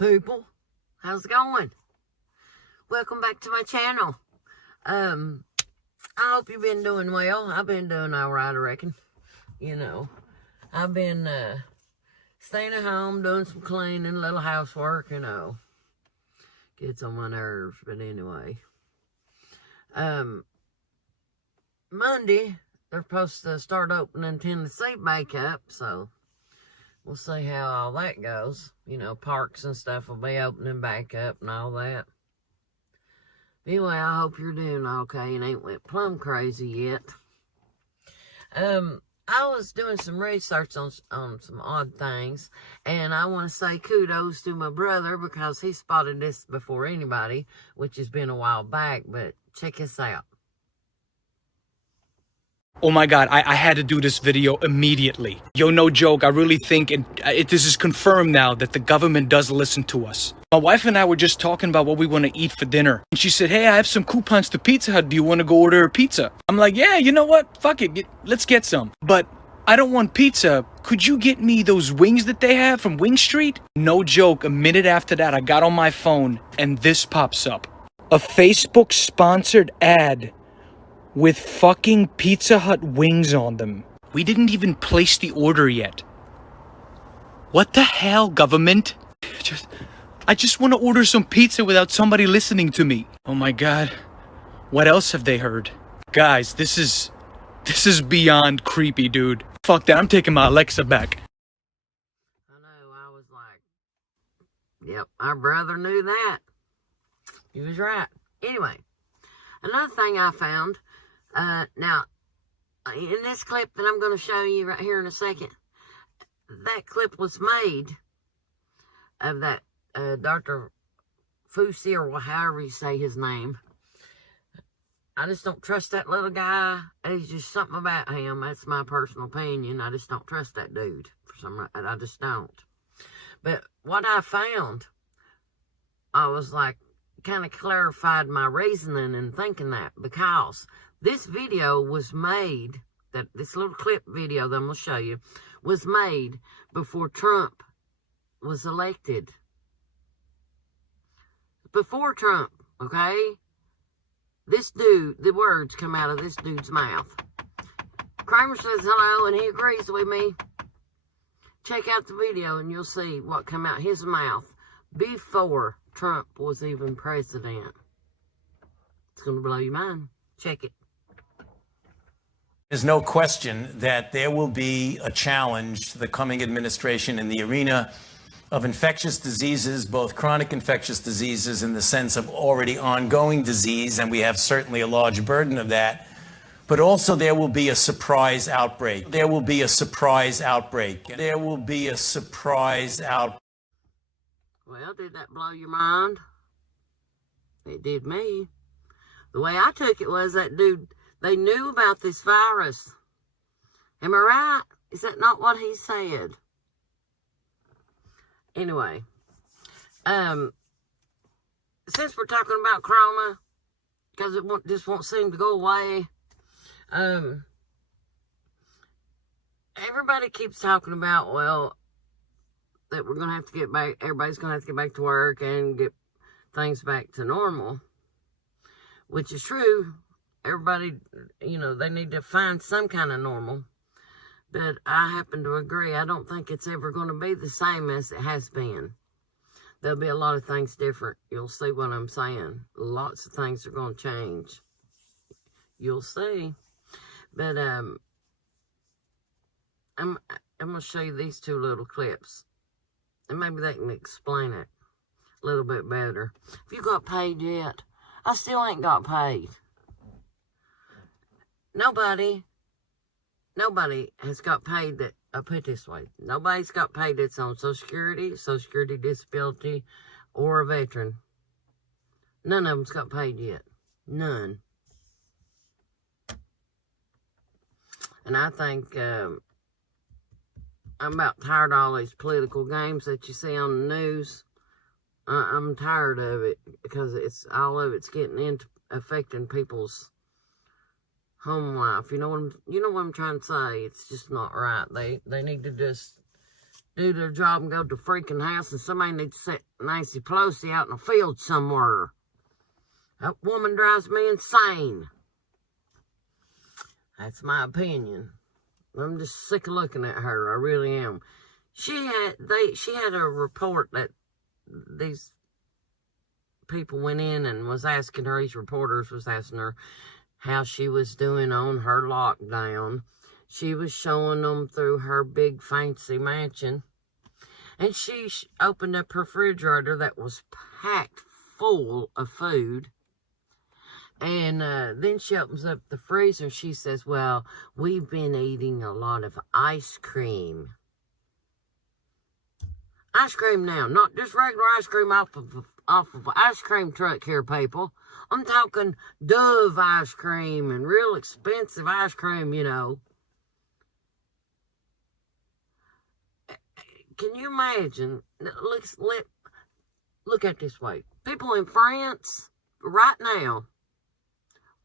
people? How's it going? Welcome back to my channel. I hope you've been doing well. I've been doing all right, I reckon. You know, I've been staying at home, doing some cleaning, little housework, you know. Gets on my nerves, but anyway. Monday, they're supposed to start opening Tennessee back up, so we'll see how all that goes. You know, parks and stuff will be opening back up and all that. Anyway, I hope you're doing okay and ain't went plumb crazy yet. I was doing some research on some odd things, and I want to say kudos to my brother because he spotted this before anybody, which has been a while back, but check this out. Oh my God, I had to do this video immediately. Yo, no joke, I really think this is confirmed now that the government does listen to us. My wife and I were just talking about what we want to eat for dinner. And she said, hey, I have some coupons to Pizza Hut. Do you want to go order a pizza? I'm like, yeah, you know what? Fuck it, let's get some. But I don't want pizza. Could you get me those wings that they have from Wing Street? No joke, a minute after that, I got on my phone and this pops up. A Facebook sponsored ad with fucking Pizza Hut wings on them. We didn't even place the order yet. What the hell, government? I just want to order some pizza without somebody listening to me. Oh my God. What else have they heard? Guys, this is beyond creepy, dude. Fuck that, I'm taking my Alexa back. I know, I was like, yep, our brother knew that. He was right. Anyway, another thing I found, now, in this clip that I'm going to show you right here in a second, that clip was made of that Dr. Fusier, or however you say his name. I just don't trust that little guy. There's just something about him. That's my personal opinion. I just don't trust that dude. For some reason, I just don't. But what I found, I was like, kind of clarified my reasoning in thinking that, because this video was made, this little clip video that I'm going to show you, was made before Trump was elected. Before Trump, okay? This dude, the words come out of this dude's mouth. Kramer says hello and he agrees with me. Check out the video and you'll see what come out his mouth before Trump was even president. It's going to blow your mind. Check it. There's no question that there will be a challenge to the coming administration in the arena of infectious diseases, both chronic infectious diseases in the sense of already ongoing disease, and we have certainly a large burden of that, but also there will be a surprise outbreak. There will be a surprise outbreak. There will be a surprise outbreak. Well, did that blow your mind? It did me. The way I took it was that dude, they knew about this virus. Am I right? Is that not what he said? Anyway, since we're talking about Corona, because it just won't seem to go away, everybody keeps talking about, well, that we're going to have to get back, everybody's going to have to get back to work and get things back to normal, which is true. Everybody, you know, they need to find some kind of normal. But I happen to agree. I don't think it's ever going to be the same as it has been. There'll be a lot of things different. You'll see what I'm saying. Lots of things are going to change. You'll see. But I'm going to show you these two little clips. And maybe they can explain it a little bit better. If you got paid yet, I still ain't got paid. Nobody has got paid that, I'll put it this way, nobody's got paid that's on Social Security Disability, or a veteran. None of them's got paid yet. None. And I think I'm about tired of all these political games that you see on the news. I'm tired of it because all of it's getting into affecting people's home life. You know what I'm trying to say? It's just not right. They need to just do their job and go to the freaking house, and somebody needs to set Nancy Pelosi out in a field somewhere. That woman drives me insane. That's my opinion. I'm just sick of looking at her. I really am. She had a report that these people went in and was asking her, these reporters was asking her how she was doing on her lockdown. She was showing them through her big fancy mansion. And she opened up her refrigerator that was packed full of food. And then she opens up the freezer and she says, well, we've been eating a lot of ice cream. Ice cream now, not just regular ice cream off of ice cream truck here, people. I'm talking Dove ice cream and real expensive ice cream, you know. Can you imagine? Look at it this way. People in France right now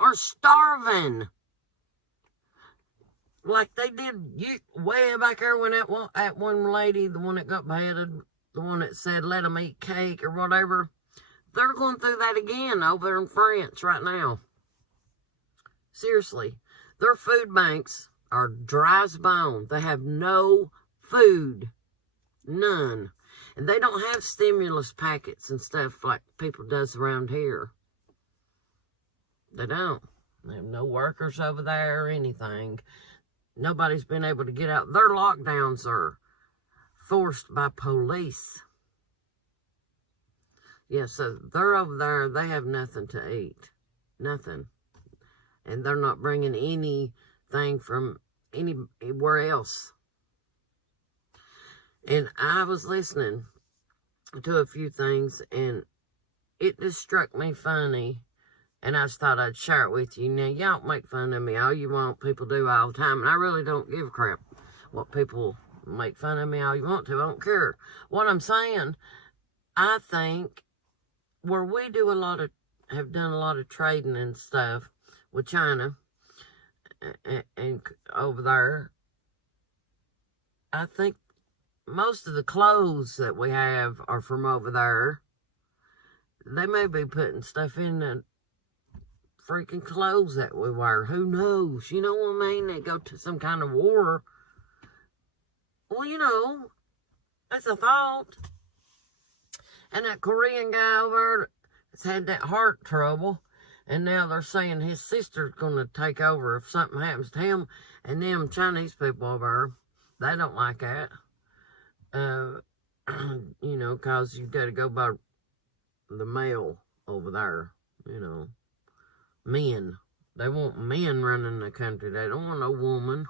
are starving. Like they did way back there when that one lady, the one that got beheaded, the one that said let them eat cake or whatever, they're going through that again over there in France right now. Seriously. Their food banks are dry as bone. They have no food. None. And they don't have stimulus packets and stuff like people does around here. They don't. They have no workers over there or anything. Nobody's been able to get out. Their lockdowns are forced by police. Yeah, so they're over there. They have nothing to eat. Nothing. And they're not bringing anything from anywhere else. And I was listening to a few things, and it just struck me funny. And I just thought I'd share it with you. Now, y'all make fun of me all you want. People do all the time. And I really don't give a crap what people make fun of me all you want to. I don't care. What I'm saying, I think where we have done a lot of trading and stuff with China and over there, I think most of the clothes that we have are from over there. They may be putting stuff in the freaking clothes that we wear. Who knows? You know what I mean? They go to some kind of war. Well, you know, that's a thought. And that Korean guy over there has had that heart trouble. And now they're saying his sister's going to take over if something happens to him. And them Chinese people over there, they don't like that. You know, because you got to go by the male over there, you know. Men. They want men running the country. They don't want no woman.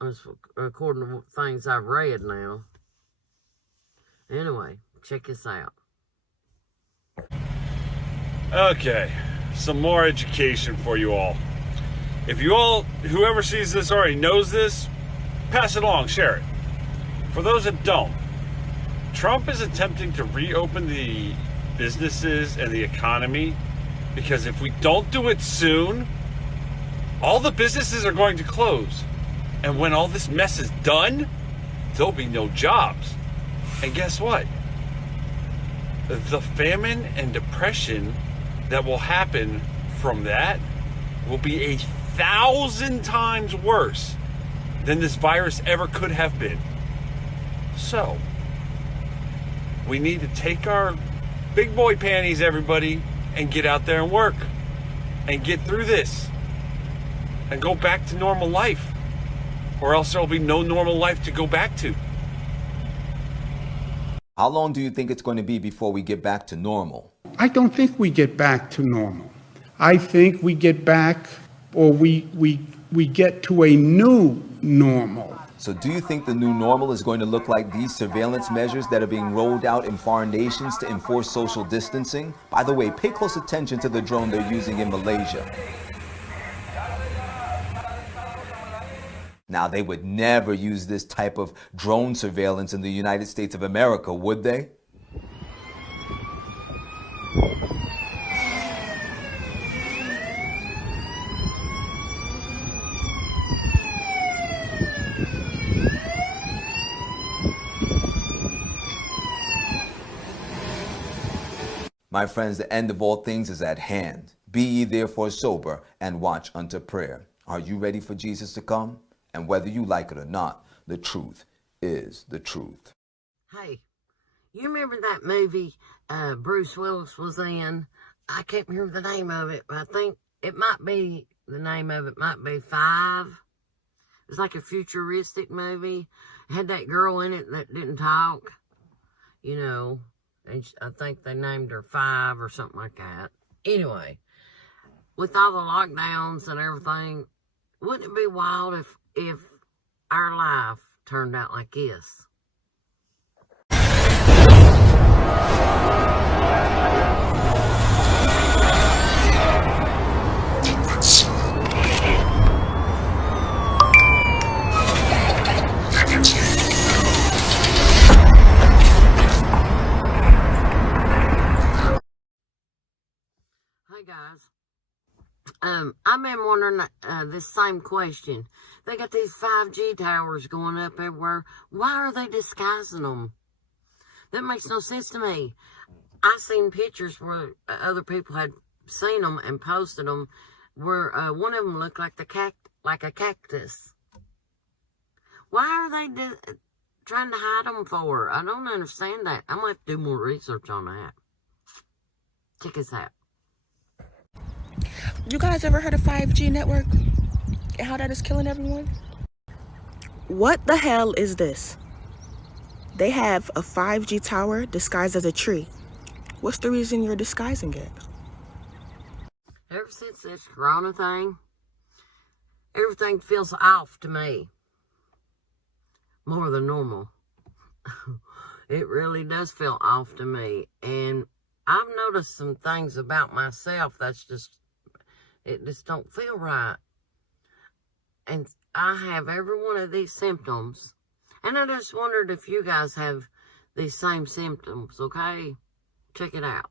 That's according to things I've read now. Anyway, check this out. Okay, some more education for you all. If you all, whoever sees this already knows this, pass it along, share it. For those that don't, Trump is attempting to reopen the businesses and the economy because if we don't do it soon, all the businesses are going to close. And when all this mess is done, there'll be no jobs. And guess what? The famine and depression that will happen from that will be 1,000 times worse than this virus ever could have been. So, we need to take our big boy panties, everybody, and get out there and work and get through this and go back to normal life, or else there'll be no normal life to go back to. How long do you think it's going to be before we get back to normal? I don't think we get back to normal. I think we get back, or we get to a new normal. So do you think the new normal is going to look like these surveillance measures that are being rolled out in foreign nations to enforce social distancing? By the way, pay close attention to the drone they're using in Malaysia. Now, they would never use this type of drone surveillance in the United States of America, would they? My friends, the end of all things is at hand. Be ye therefore sober and watch unto prayer. Are you ready for Jesus to come? And whether you like it or not, the truth is the truth. Hey, you remember that movie Bruce Willis was in? I can't remember the name of it, but I think it might be, the name of it might be Five. It's like a futuristic movie. It had that girl in it that didn't talk, you know, and I think they named her Five or something like that. Anyway, with all the lockdowns and everything, wouldn't it be wild if our life turned out like this? Hey guys, I've been wondering this same question. They got these 5G towers going up everywhere. Why are they disguising them? That makes no sense to me. I seen pictures where other people had seen them and posted them, where one of them looked like a cactus. Why are they trying to hide them for? I don't understand that. I'm gonna have to do more research on that. Check this out. You guys ever heard of 5G network and how that is killing everyone? What the hell is this? They have a 5G tower disguised as a tree. What's the reason you're disguising it? Ever since this corona thing, everything feels off to me. More than normal. It really does feel off to me. And I've noticed some things about myself that's just, it just don't feel right. And I have every one of these symptoms. And I just wondered if you guys have these same symptoms, okay? Check it out.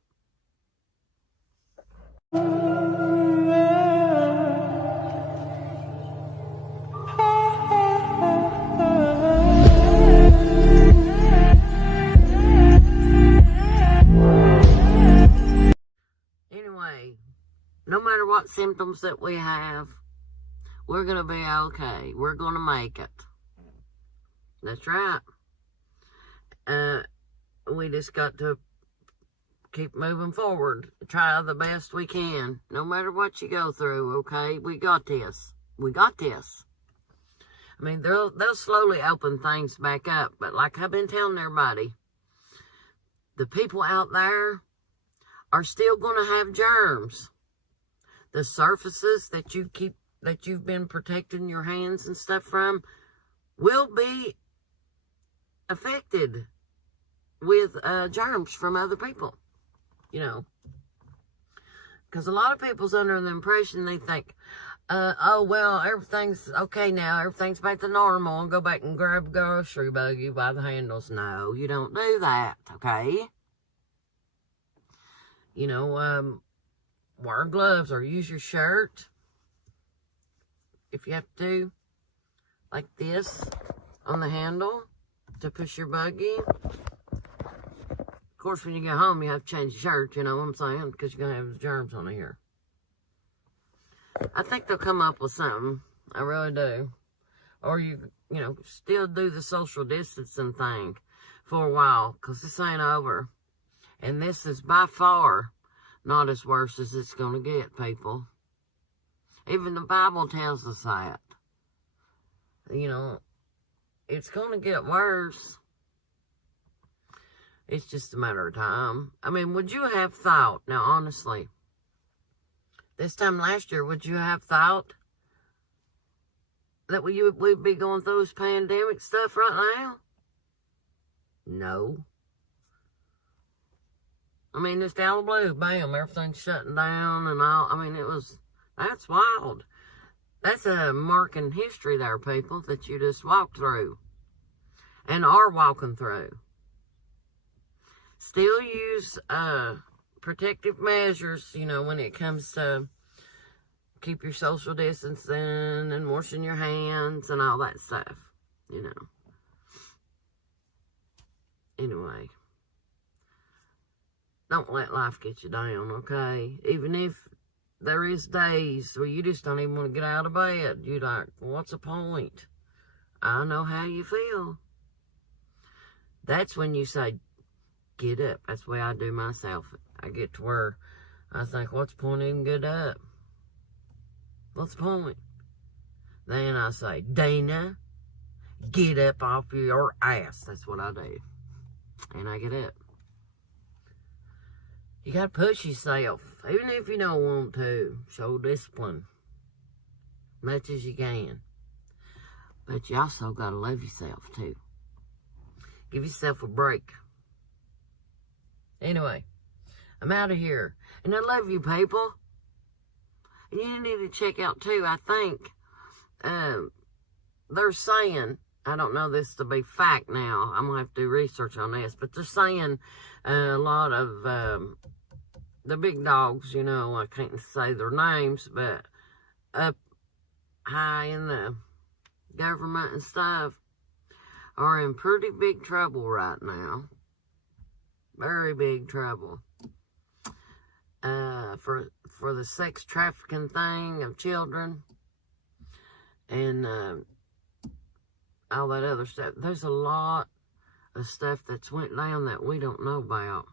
Anyway, no matter what symptoms that we have, we're going to be okay. We're going to make it. That's right. We just got to keep moving forward. Try the best we can. No matter what you go through, okay? We got this. We got this. I mean, they'll slowly open things back up. But like I've been telling everybody, the people out there are still going to have germs. The surfaces that you've been protecting your hands and stuff from will be affected with germs from other people, you know. Because a lot of people's under the impression they think, oh, well, everything's okay now. Everything's back to normal. I'll go back and grab a grocery buggy by the handles. No, you don't do that, okay? You know, wear gloves or use your shirt if you have to, like this, on the handle to push your buggy. Of course, when you get home, you have to change your shirt, you know what I'm saying? Because you're going to have germs on here. I think they'll come up with something. I really do. Or you know, still do the social distancing thing for a while, because this ain't over. And this is by far not as worse as it's going to get, people. Even the Bible tells us that. You know, it's going to get worse. It's just a matter of time. I mean, would you have thought, now honestly, this time last year, would you have thought that we'd be going through this pandemic stuff right now? No. I mean, just out of the blue, bam, everything's shutting down and all. I mean, that's wild. That's a mark in history there, people, that you just walked through and are walking through. Still use protective measures, you know, when it comes to keep your social distancing and washing your hands and all that stuff, you know. Anyway. Don't let life get you down, okay? Even if there is days where you just don't even want to get out of bed. You're like, what's the point? I know how you feel. That's when you say, get up. That's the way I do myself. I get to where I think, what's the point of even get up? What's the point? Then I say, Dana, get up off your ass. That's what I do. And I get up. You got to push yourself. Even if you don't want to. Show discipline. Much as you can. But you also got to love yourself, too. Give yourself a break. Anyway, I'm out of here. And I love you, people. And you need to check out, too, I think, they're saying, I don't know this to be fact now. I'm going to have to do research on this. But they're saying a lot of the big dogs, you know, I can't say their names, but up high in the government and stuff are in pretty big trouble right now. Very big trouble. For the sex trafficking thing of children and all that other stuff. There's a lot of stuff that's went down that we don't know about.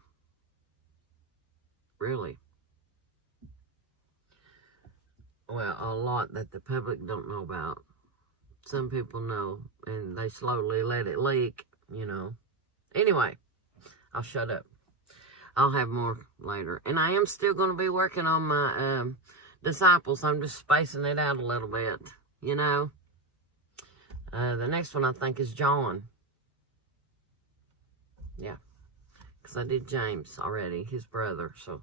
Really. Well, a lot that the public don't know about. Some people know, and they slowly let it leak, you know. Anyway, I'll shut up. I'll have more later. And I am still going to be working on my disciples. I'm just spacing it out a little bit, you know. The next one I think is John. Yeah. Because I did James already, his brother. So,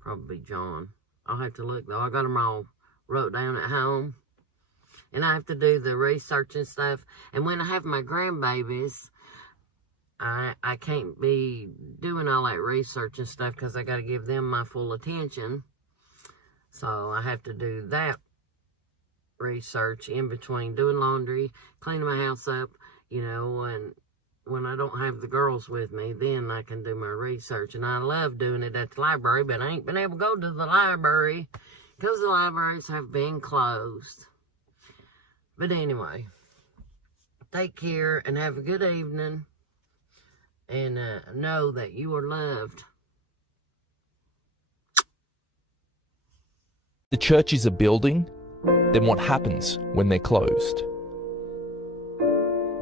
probably John. I'll have to look, though. I got them all wrote down at home. And I have to do the research and stuff. And when I have my grandbabies, I can't be doing all that research and stuff because I got to give them my full attention. So I have to do that research in between doing laundry, cleaning my house up, you know, and when I don't have the girls with me, then I can do my research. And I love doing it at the library, but I ain't been able to go to the library because the libraries have been closed. But anyway, take care and have a good evening. And know that you are loved. The church is a building, then what happens when they're closed?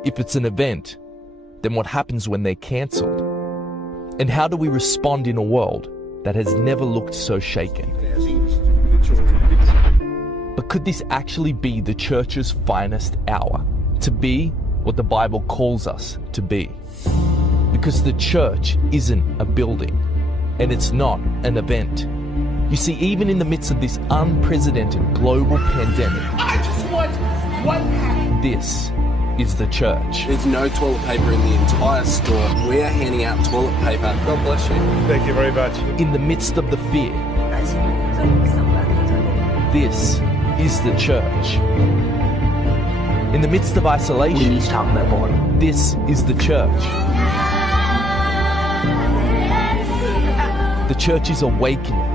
If it's an event, then what happens when they're cancelled? And how do we respond in a world that has never looked so shaken? But could this actually be the church's finest hour? To be what the Bible calls us to be? Because the church isn't a building, and it's not an event. You see, even in the midst of this unprecedented global pandemic, I just want one pack. This is the church. There's no toilet paper in the entire store. We are handing out toilet paper. God bless you. Thank you very much. In the midst of the fear, this is the church. In the midst of isolation, this is the church. The church is awakening